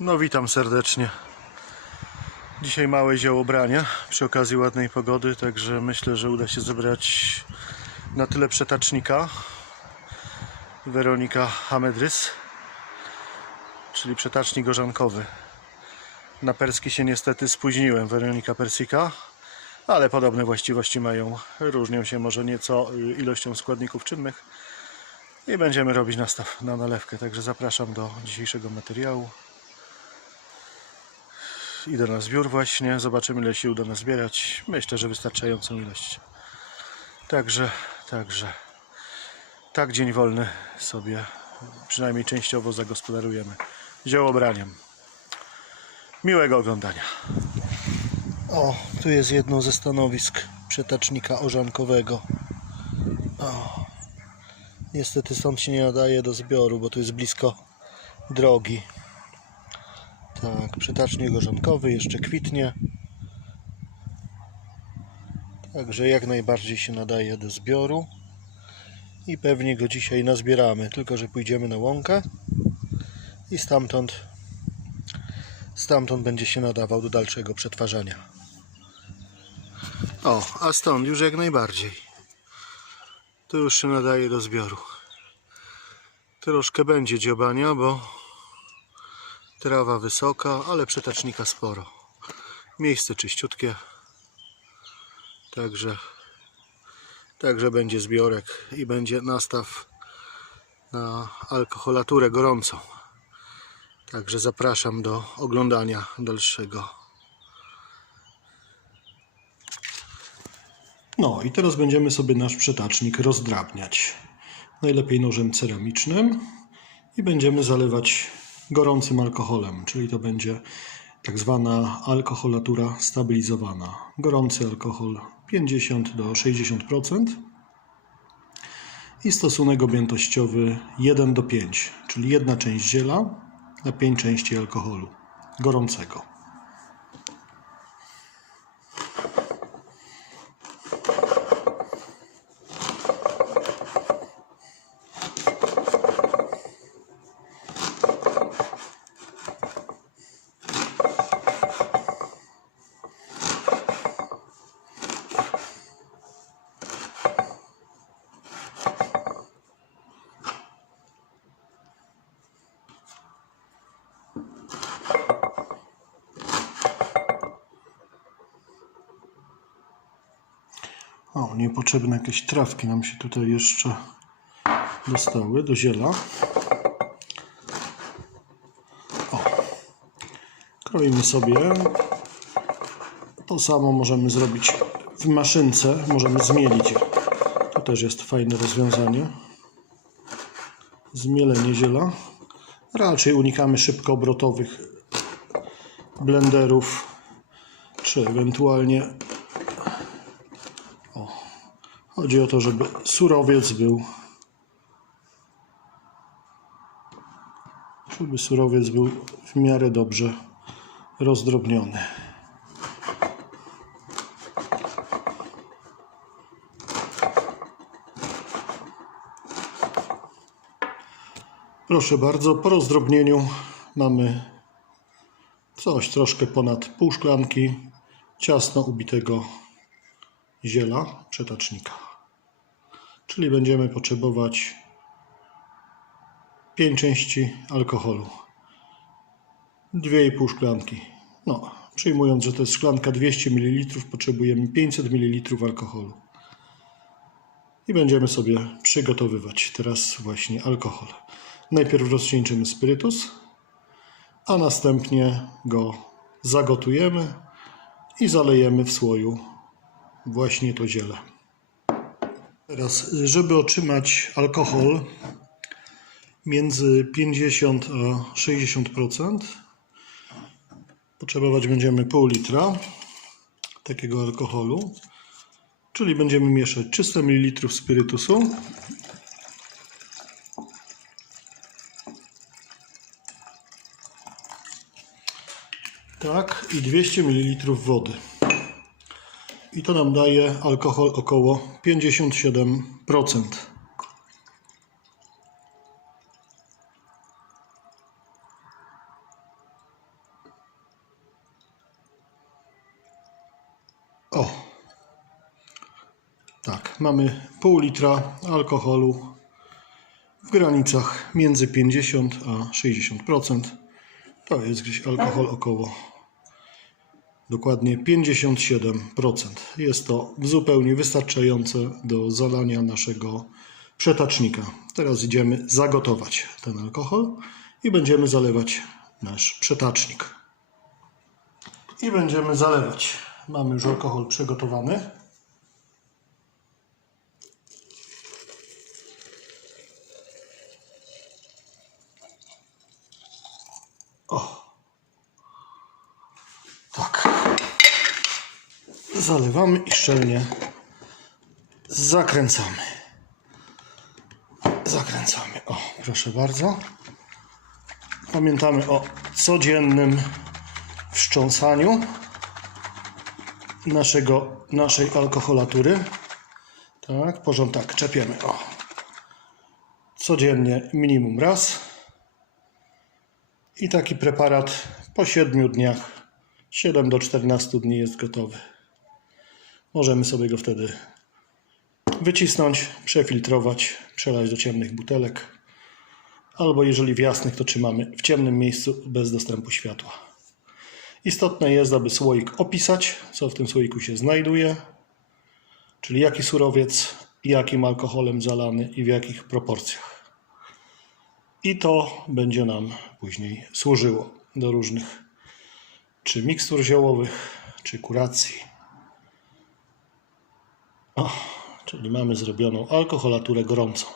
No witam serdecznie. Dzisiaj małe ziołobranie przy okazji ładnej pogody, także myślę, że uda się zebrać na tyle przetacznika. Weronika Hamedrys, czyli przetacznik orzankowy. Na perski się niestety spóźniłem, Weronika persika, ale podobne właściwości mają. Różnią się może nieco y, ilością składników czynnych. I będziemy robić nastaw na nalewkę, także zapraszam do dzisiejszego materiału. Idę na zbiór właśnie, zobaczymy ile się uda nazbierać. Myślę, że wystarczającą ilość. Także, także, tak dzień wolny sobie przynajmniej częściowo zagospodarujemy ziołobraniem. Miłego oglądania. O, tu jest jedno ze stanowisk przetacznika orzankowego. O. Niestety stąd się nie nadaje do zbioru, bo tu jest blisko drogi. Tak, przetacznik orzonkowy jeszcze kwitnie. Także jak najbardziej się nadaje do zbioru. I pewnie go dzisiaj nazbieramy, tylko że pójdziemy na łąkę i stamtąd stamtąd będzie się nadawał do dalszego przetwarzania. O, a stąd już jak najbardziej. To już się nadaje do zbioru. Troszkę będzie dziobania, bo trawa wysoka, ale przetacznika sporo. Miejsce czyściutkie. Także, także będzie zbiorek i będzie nastaw na alkoholaturę gorącą. Także zapraszam do oglądania dalszego. No i teraz będziemy sobie nasz przetacznik rozdrabniać. Najlepiej nożem ceramicznym i będziemy zalewać gorącym alkoholem, czyli to będzie tak zwana alkoholatura stabilizowana. Gorący alkohol 50 do 60% i stosunek objętościowy 1 do 5, czyli jedna część ziela na 5 części alkoholu gorącego. O, niepotrzebne jakieś trawki nam się tutaj jeszcze dostały do ziela. O, kroimy sobie. To samo możemy zrobić w maszynce, możemy zmielić. To też jest fajne rozwiązanie. Zmielenie ziela. Raczej unikamy szybkoobrotowych blenderów, czy ewentualnie Chodzi o to, żeby surowiec był żeby surowiec był w miarę dobrze rozdrobniony. Proszę bardzo, po rozdrobnieniu mamy coś troszkę ponad pół szklanki ciasno ubitego ziela przetacznika. Czyli będziemy potrzebować 5 części alkoholu. 2,5 szklanki. No, przyjmując, że to jest szklanka 200 ml, potrzebujemy 500 ml alkoholu. I będziemy sobie przygotowywać teraz właśnie alkohol. Najpierw rozcieńczymy spirytus, a następnie go zagotujemy i zalejemy w słoju właśnie to ziele. Teraz, żeby otrzymać alkohol między 50 a 60%, potrzebować będziemy pół litra takiego alkoholu, czyli będziemy mieszać 300 ml spirytusu tak i 200 ml wody i to nam daje alkohol około 57%. O, tak, mamy pół litra alkoholu w granicach między 50 a 60%. To jest gdzieś alkohol około dokładnie 57%. Jest to zupełnie wystarczające do zalania naszego przetacznika. Teraz idziemy zagotować ten alkohol i będziemy zalewać nasz przetacznik. I będziemy zalewać. Mamy już alkohol przygotowany. Zalewamy i szczelnie zakręcamy. Zakręcamy. O, proszę bardzo. Pamiętamy o codziennym wstrząsaniu naszego, naszej alkoholatury. Tak, porząd tak, czepiemy. O. Codziennie minimum raz. I taki preparat po 7 dniach, 7 do 14 dni jest gotowy. Możemy sobie go wtedy wycisnąć, przefiltrować, przelać do ciemnych butelek. Albo jeżeli w jasnych, to trzymamy w ciemnym miejscu bez dostępu światła. Istotne jest, aby słoik opisać, co w tym słoiku się znajduje, czyli jaki surowiec, jakim alkoholem zalany i w jakich proporcjach. I to będzie nam później służyło do różnych czy mikstur ziołowych, czy kuracji. O, czyli mamy zrobioną alkoholaturę gorącą.